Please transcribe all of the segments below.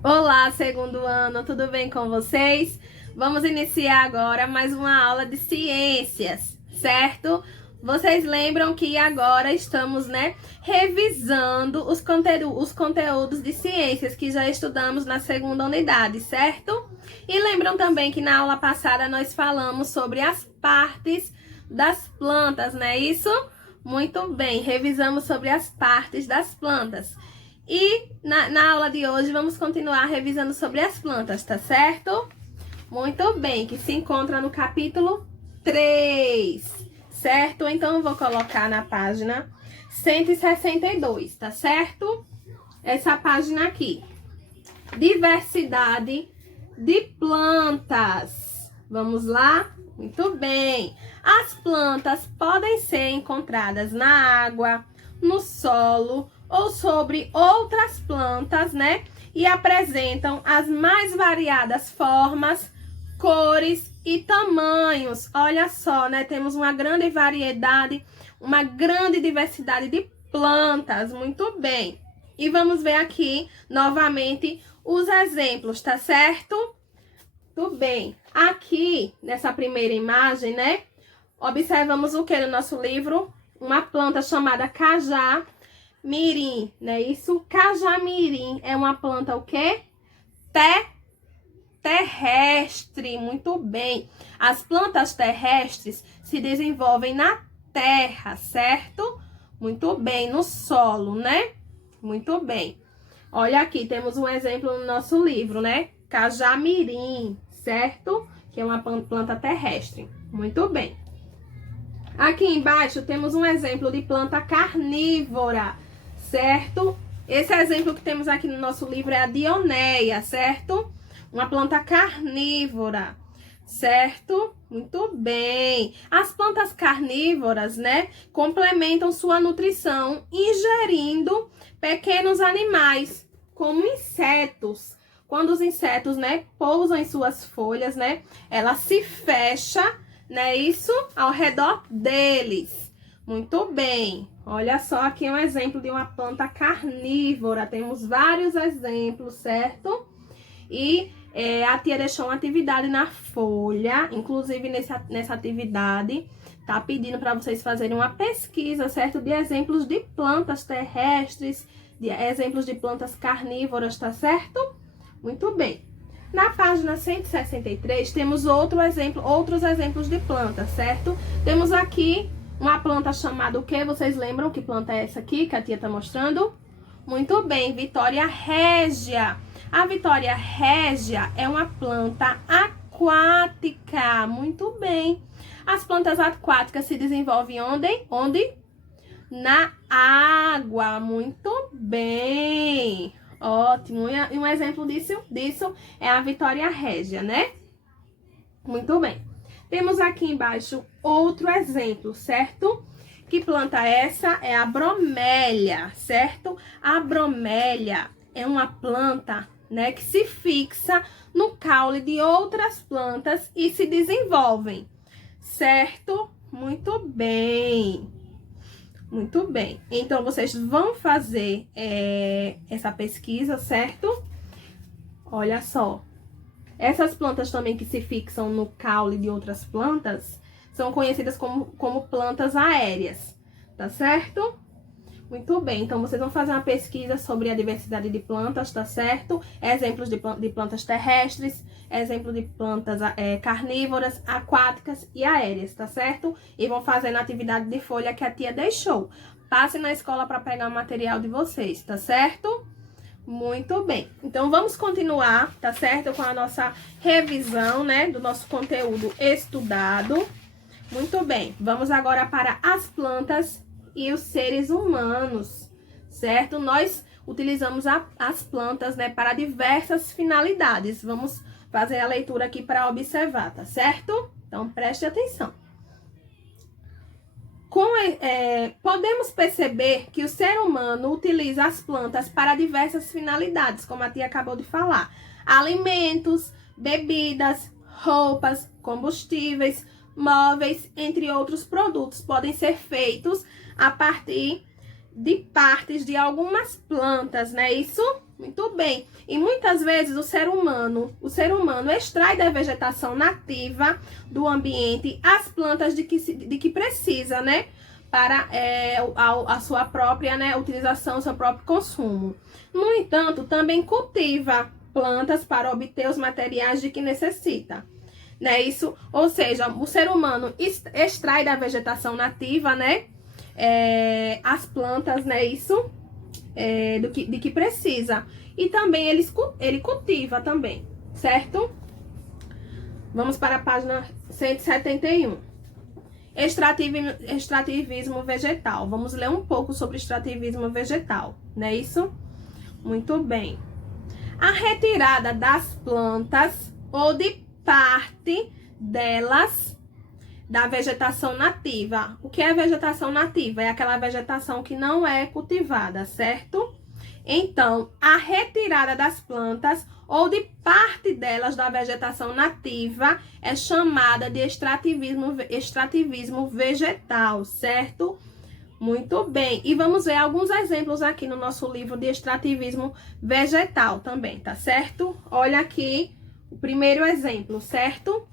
Olá, segundo ano, tudo bem com vocês? Vamos iniciar agora mais uma aula de ciências, certo? Vocês lembram que agora estamos, revisando os conteúdos de ciências que já estudamos na segunda unidade, certo? E lembram também que na aula passada nós falamos sobre as partes das plantas, não é isso? Muito bem, revisamos sobre as partes das plantas. E na aula de hoje vamos continuar revisando sobre as plantas, tá certo? Muito bem, que se encontra no capítulo 3, certo? Então eu vou colocar na página 162, tá certo? Essa página aqui. Diversidade de plantas. Vamos lá? Muito bem. As plantas podem ser encontradas na água, no solo ou sobre outras plantas, E apresentam as mais variadas formas, cores e tamanhos. Olha só, Temos uma grande variedade, uma grande diversidade de plantas. Muito bem. E vamos ver aqui novamente os exemplos, tá certo? Tudo bem. Aqui, nessa primeira imagem, Observamos o que no nosso livro? Uma planta chamada cajamirim, não é isso? Cajamirim é uma planta o quê? Terrestre, muito bem. As plantas terrestres se desenvolvem na terra, certo? Muito bem, no solo, Muito bem. Olha aqui, temos um exemplo no nosso livro, Cajamirim, certo? Que é uma planta terrestre. Muito bem. Aqui embaixo temos um exemplo de planta carnívora, certo? Esse exemplo que temos aqui no nosso livro é a Dionéia, certo? Uma planta carnívora, certo? Muito bem. As plantas carnívoras, complementam sua nutrição ingerindo pequenos animais, como insetos. Quando os insetos, pousam em suas folhas, ela se fecha, isso ao redor deles. Muito bem. Olha só aqui um exemplo de uma planta carnívora. Temos vários exemplos, certo? E a tia deixou uma atividade na folha, inclusive nessa atividade, tá pedindo para vocês fazerem uma pesquisa, certo? De exemplos de plantas terrestres, de exemplos de plantas carnívoras, tá certo? Muito bem. Na página 163, temos outros exemplos de plantas, certo? Temos aqui uma planta chamada o quê? Vocês lembram que planta é essa aqui que a tia tá mostrando? Muito bem, Vitória régia. A Vitória régia é uma planta aquática. Muito bem. As plantas aquáticas se desenvolvem onde? Na água. Muito bem. Ótimo. E um exemplo disso é a Vitória régia, Muito bem. Temos aqui embaixo outro exemplo, certo? Que planta é essa? É a bromélia, certo? A bromélia é uma planta, que se fixa no caule de outras plantas e se desenvolvem, certo? Muito bem. Muito bem. Então, vocês vão fazer essa pesquisa, certo? Olha só. Essas plantas também que se fixam no caule de outras plantas são conhecidas como plantas aéreas, tá certo? Muito bem, então vocês vão fazer uma pesquisa sobre a diversidade de plantas, tá certo? Exemplos de plantas terrestres, exemplo de plantas carnívoras, aquáticas e aéreas, tá certo? E vão fazer na atividade de folha que a tia deixou. Passem na escola para pegar o material de vocês, tá certo? Muito bem. Então, vamos continuar, tá certo? Com a nossa revisão, do nosso conteúdo estudado. Muito bem. Vamos agora para as plantas e os seres humanos, certo? Nós utilizamos as plantas, para diversas finalidades. Vamos fazer a leitura aqui para observar, tá certo? Então, preste atenção. Podemos perceber que o ser humano utiliza as plantas para diversas finalidades, como a tia acabou de falar. Alimentos, bebidas, roupas, combustíveis, móveis, entre outros produtos, podem ser feitos a partir de partes de algumas plantas, não é isso? Muito bem. E muitas vezes o ser humano extrai da vegetação nativa do ambiente as plantas de que precisa, né? Para a sua própria, né, utilização, seu próprio consumo. No entanto, também cultiva plantas para obter os materiais de que necessita. Né, isso, ou seja, o ser humano extrai da vegetação nativa, né, as plantas, né, isso, de que precisa. E também ele cultiva também, certo? Vamos para a página 171. Extrativismo vegetal. Vamos ler um pouco sobre extrativismo vegetal, não é isso? Muito bem. A retirada das plantas ou de parte delas da vegetação nativa. O que é vegetação nativa? É aquela vegetação que não é cultivada, certo? Então, a retirada das plantas ou de parte delas da vegetação nativa é chamada de extrativismo vegetal, certo? Muito bem. E vamos ver alguns exemplos aqui no nosso livro de extrativismo vegetal também, tá certo? Olha aqui o primeiro exemplo, certo?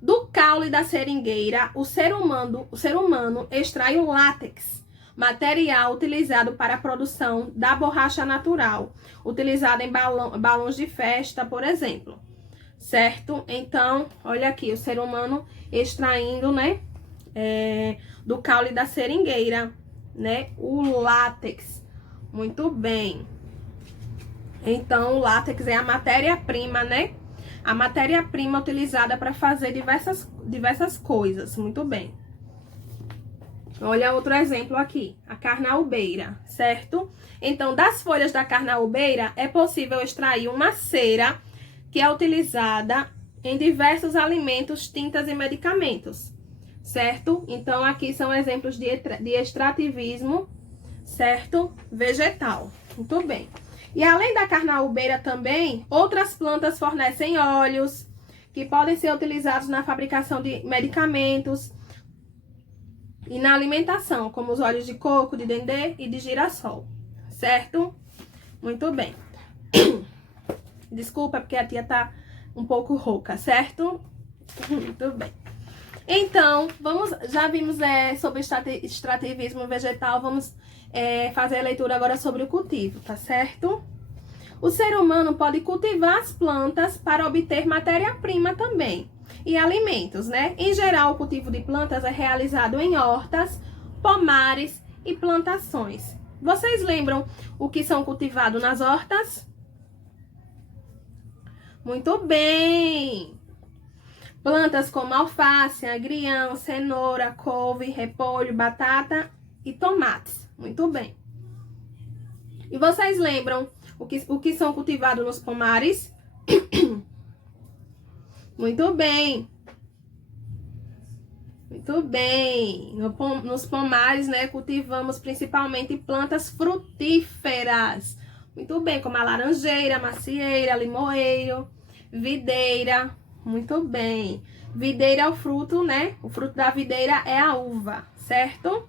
Do caule da seringueira, o ser humano extrai o látex, material utilizado para a produção da borracha natural, utilizada em balões de festa, por exemplo. Certo? Então, olha aqui, o ser humano extraindo, né, do caule da seringueira, né, o látex. Muito bem. Então, o látex é a matéria-prima, né? A matéria-prima utilizada para fazer diversas coisas. Muito bem. Olha outro exemplo aqui, a carnaubeira, certo? Então, das folhas da carnaubeira é possível extrair uma cera que é utilizada em diversos alimentos, tintas e medicamentos, certo? Então, aqui são exemplos de extrativismo, certo? Vegetal. Muito bem. E além da carnaubeira também, outras plantas fornecem óleos que podem ser utilizados na fabricação de medicamentos e na alimentação, como os óleos de coco, de dendê e de girassol, certo? Muito bem. Desculpa, porque a tia tá um pouco rouca, certo? Muito bem. Então, já vimos sobre extrativismo vegetal, vamos fazer a leitura agora sobre o cultivo, tá certo? O ser humano pode cultivar as plantas para obter matéria-prima também e alimentos, né? Em geral, o cultivo de plantas é realizado em hortas, pomares e plantações. Vocês lembram o que são cultivados nas hortas? Muito bem! Plantas como alface, agrião, cenoura, couve, repolho, batata e tomates. Muito bem. E vocês lembram o que são cultivados nos pomares? Muito bem. Muito bem. Nos pomares, né, cultivamos principalmente plantas frutíferas. Muito bem, como a laranjeira, macieira, limoeiro, videira. Muito bem. Videira é o fruto, né? O fruto da videira é a uva, certo?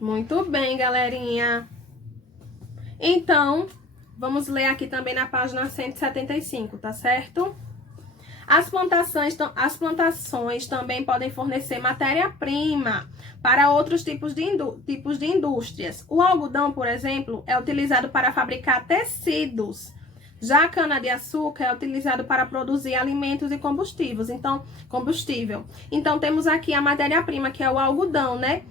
Muito bem, galerinha. Então, vamos ler aqui também na página 175, tá certo? As plantações também podem fornecer matéria-prima para outros tipos de indústrias. O algodão, por exemplo, é utilizado para fabricar tecidos. Já a cana-de-açúcar é utilizado para produzir alimentos e combustíveis. Combustível. Então, temos aqui a matéria-prima, que é o algodão, né?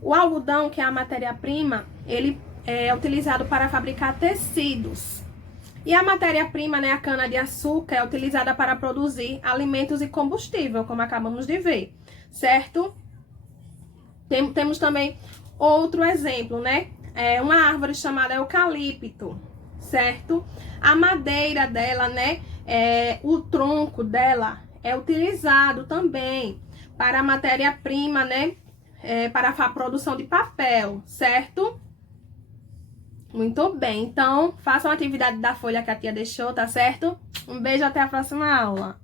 O algodão, que é a matéria-prima, ele é utilizado para fabricar tecidos. E a matéria-prima, né, a cana-de-açúcar, é utilizada para produzir alimentos e combustível, como acabamos de ver, certo? Temos também outro exemplo, né? Uma árvore chamada eucalipto, certo? A madeira dela, né, o tronco dela é utilizado também para a matéria-prima, né, para a produção de papel, certo? Muito bem, então façam a atividade da folha que a tia deixou, tá certo? Um beijo, até a próxima aula.